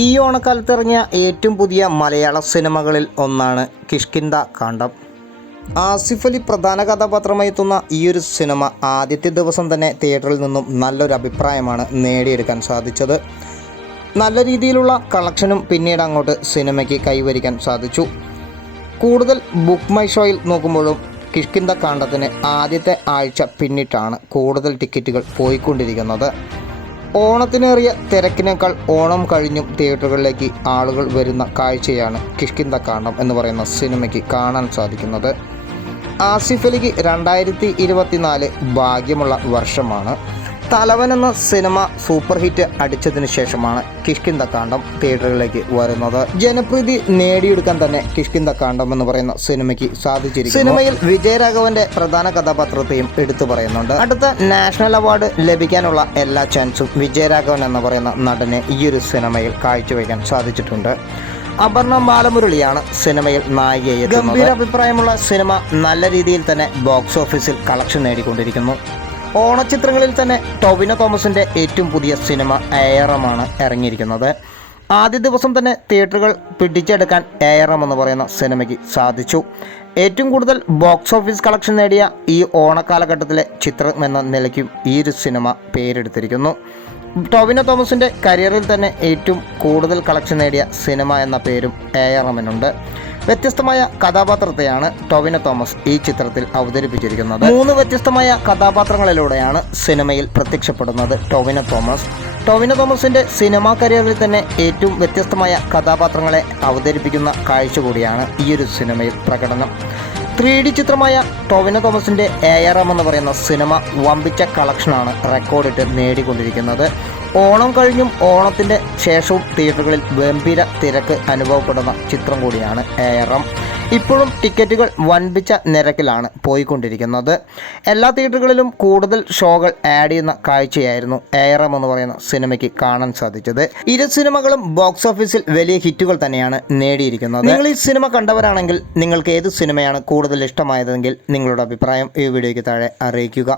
ഈ ഓണക്കാലത്ത് ഇറങ്ങിയ ഏറ്റവും പുതിയ മലയാള സിനിമകളിൽ ഒന്നാണ് കിഷ്കിന്ദ കാണ്ഡം. ആസിഫ് അലി പ്രധാന കഥാപാത്രമായി എത്തുന്ന ഈ ഒരു സിനിമ ആദ്യത്തെ ദിവസം തന്നെ തിയേറ്ററിൽ നിന്നും നല്ലൊരു അഭിപ്രായമാണ് നേടിയെടുക്കാൻ സാധിച്ചത്. നല്ല രീതിയിലുള്ള കളക്ഷനും പിന്നീട് അങ്ങോട്ട് സിനിമയ്ക്ക് കൈവരിക്കാൻ സാധിച്ചു. കൂടുതൽ ബുക്ക് മൈ ഷോയിൽ നോക്കുമ്പോഴും കിഷ്കിന്ദ കാണ്ഡത്തിന് ആദ്യത്തെ ആഴ്ച പിന്നിട്ടാണ് കൂടുതൽ ടിക്കറ്റുകൾ പോയിക്കൊണ്ടിരിക്കുന്നത്. ഓണത്തിനേറിയ തിരക്കിനേക്കാൾ ഓണം കഴിഞ്ഞും തിയേറ്ററുകളിലേക്ക് ആളുകൾ വരുന്ന കാഴ്ചയാണ് കിഷ്കിന്ത കാണ്ഡം എന്ന് പറയുന്ന സിനിമയ്ക്ക് കാണാൻ സാധിക്കുന്നത്. ആസിഫ് അലിക്ക് രണ്ടായിരത്തി ഇരുപത്തിനാല് ഭാഗ്യമുള്ള വർഷമാണ്. തലവൻ എന്ന സിനിമ സൂപ്പർ ഹിറ്റ് അടിച്ചതിന് ശേഷമാണ് കിഷ്കിന്ദ കാണ്ഡം തിയേറ്ററുകളിലേക്ക് വരുന്നത്. ജനപ്രീതി നേടിയെടുക്കാൻ തന്നെ കിഷ്കിന്ദ കാണ്ഡം എന്ന് പറയുന്ന സിനിമയ്ക്ക് സാധിച്ചിരിക്കുന്നു. സിനിമയിൽ വിജയരാഘവന്റെ പ്രധാന കഥാപാത്രത്തെയും എടുത്തു പറയുന്നുണ്ട്. അടുത്ത നാഷണൽ അവാർഡ് ലഭിക്കാനുള്ള എല്ലാ ചാൻസും വിജയരാഘവൻ എന്ന് പറയുന്ന നടനെ ഈ ഒരു സിനിമയിൽ കാഴ്ചവെക്കാൻ സാധിച്ചിട്ടുണ്ട്. അപർണ ബാലമുരളിയാണ് സിനിമയിൽ നായികയെ ഗംഭീര അഭിപ്രായമുള്ള സിനിമ നല്ല രീതിയിൽ തന്നെ ബോക്സ് ഓഫീസിൽ കളക്ഷൻ നേടിക്കൊണ്ടിരിക്കുന്നു. ഓണച്ചിത്രങ്ങളിൽ തന്നെ ടൊവിനോ തോമസിന്റെ ഏറ്റവും പുതിയ സിനിമ ഏറമാണ് ഇറങ്ങിയിരിക്കുന്നത്. ആദ്യ ദിവസം തന്നെ തിയേറ്ററുകൾ പിടിച്ചെടുക്കാൻ ഏറം എന്ന് പറയുന്ന സിനിമയ്ക്ക് സാധിച്ചു. ഏറ്റവും കൂടുതൽ ബോക്സ് ഓഫീസ് കളക്ഷൻ നേടിയ ഈ ഓണക്കാലഘട്ടത്തിലെ ചിത്രം എന്ന നിലയ്ക്കും ഈ ഒരു സിനിമ പേരെടുത്തിരിക്കുന്നു. ടോവിനോ തോമസിന്റെ കരിയറിൽ തന്നെ ഏറ്റവും കൂടുതൽ കളക്ഷൻ നേടിയ സിനിമ എന്ന പേരും എമ്മിനുണ്ട് വ്യത്യസ്തമായ കഥാപാത്രത്തെയാണ് ടോവിന തോമസ് ഈ ചിത്രത്തിൽ അവതരിപ്പിച്ചിരിക്കുന്നത്. മൂന്ന് വ്യത്യസ്തമായ കഥാപാത്രങ്ങളിലൂടെയാണ് സിനിമയിൽ പ്രത്യക്ഷപ്പെടുന്നത് ടോവിന തോമസ്. ടോവിന തോമസിന്റെ സിനിമാ കരിയറിൽ തന്നെ ഏറ്റവും വ്യത്യസ്തമായ കഥാപാത്രങ്ങളെ അവതരിപ്പിക്കുന്ന കാഴ്ച കൂടിയാണ് ഈ ഒരു സിനിമയിൽ പ്രകടനം. ത്രീ ഡി ചിത്രമായ ടോവിന തോമസിന്റെ എ ആർ എം എന്ന് പറയുന്ന സിനിമ വമ്പിച്ച കളക്ഷനാണ് റെക്കോർഡിട്ട് നേടിക്കൊണ്ടിരിക്കുന്നത്. ഓണം കഴിഞ്ഞും ഓണത്തിന്റെ ശേഷവും തിയേറ്ററുകളിൽ ഗംഭീര തിരക്ക് അനുഭവപ്പെടുന്ന ചിത്രം കൂടിയാണ് ഏറം. ഇപ്പോഴും ടിക്കറ്റുകൾ വൻപിച്ച നിരക്കിലാണ് പോയിക്കൊണ്ടിരിക്കുന്നത്. എല്ലാ തിയേറ്ററുകളിലും കൂടുതൽ ഷോകൾ ആഡ് ചെയ്യുന്ന കാഴ്ചയായിരുന്നു ഏറം എന്ന് പറയുന്ന സിനിമയ്ക്ക് കാണാൻ സാധിച്ചത്. ഇരു സിനിമകളും ബോക്സ് ഓഫീസിൽ വലിയ ഹിറ്റുകൾ തന്നെയാണ് നേടിയിരിക്കുന്നത്. നിങ്ങൾ ഈ സിനിമ കണ്ടവരാണെങ്കിൽ നിങ്ങൾക്ക് ഏത് സിനിമയാണ് കൂടുതൽ ഇഷ്ടമായതെങ്കിൽ നിങ്ങളുടെ അഭിപ്രായം ഈ വീഡിയോയ്ക്ക് താഴെ അറിയിക്കുക.